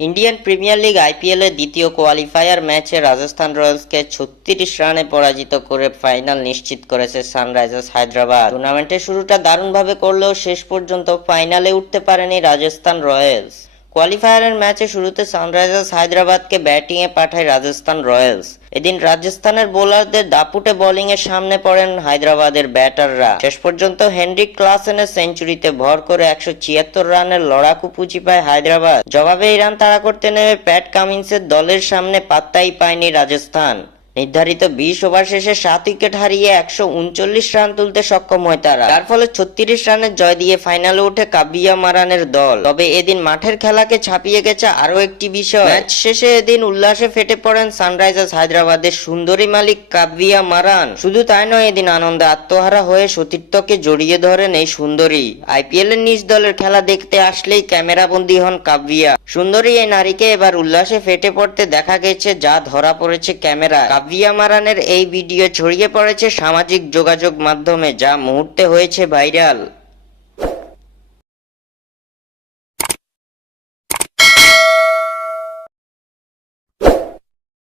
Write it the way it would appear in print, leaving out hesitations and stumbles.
Indian premier league IPL এর দ্বিতীয় qualifier ম্যাচে রাজস্থান রয়্যালসকে ৩৬ রানে পরাজিত করে ফাইনাল নিশ্চিত করেছে সানরাইজার্স হায়দ্রাবাদ। টুর্নামেন্টের শুরুটা দারুণভাবে করলেও শেষ পর্যন্ত ফাইনালে উঠতে পারেনি রাজস্থান রয়্যালস। কোয়ালিফায়ারের ম্যাচে শুরুতে সানরাইজার্স হায়দ্রাবাদকে ব্যাটিংয়ে পাঠায় রাজস্থান রয়্যালস। এদিন রাজস্থানের বোলারদের দাপুটে বোলিংয়ের সামনে পড়েন হায়দ্রাবাদের ব্যাটাররা। শেষ পর্যন্ত হেনরিক ক্লাসেনের সেঞ্চুরিতে ভর করে ১৭৬ রানের লড়াকু পুঁজি পায় হায়দ্রাবাদ। জবাবে এই রান তাড়া করতে নেমে প্যাট কামিন্সের দলের সামনে পাত্তাই পায়নি রাজস্থান। নির্ধারিত ২০ ওভার শেষে ৭ উইকেট হারিয়ে ১৩৯ রান তুলতে সক্ষম হয় তারা। তার ফলে ৩৬ রানের জয় দিয়ে ফাইনালে ওঠে কাব্বিয়া মারানের দল। তবে এদিন মাঠের খেলাকে ছাপিয়ে গেছে আরও একটি বিষয়। ম্যাচ শেষে এদিন উল্লাসে ফেটে পড়েন সানরাইজার্স হায়দ্রাবাদের সুন্দরী মালিক কাব্বিয়া মারান। শুধু তাই নয়, এদিন আনন্দে আত্মহারা হয়ে সতীর্থকে জড়িয়ে ধরেন এই সুন্দরী। আইপিএল এর নিজ দলের খেলা দেখতে আসলেই ক্যামেরাবন্দী হন কাব্বিয়া। সুন্দরী এই নারীকে এবার উল্লাসে ফেটে পড়তে দেখা গেছে, যা ধরা পড়েছে ক্যামেরায়। কাব্বিয়া মারানের এই ভিডিও ছড়িয়ে পড়েছে সামাজিক যোগাযোগ মাধ্যমে, যা মুহূর্তে হয়েছে ভাইরাল।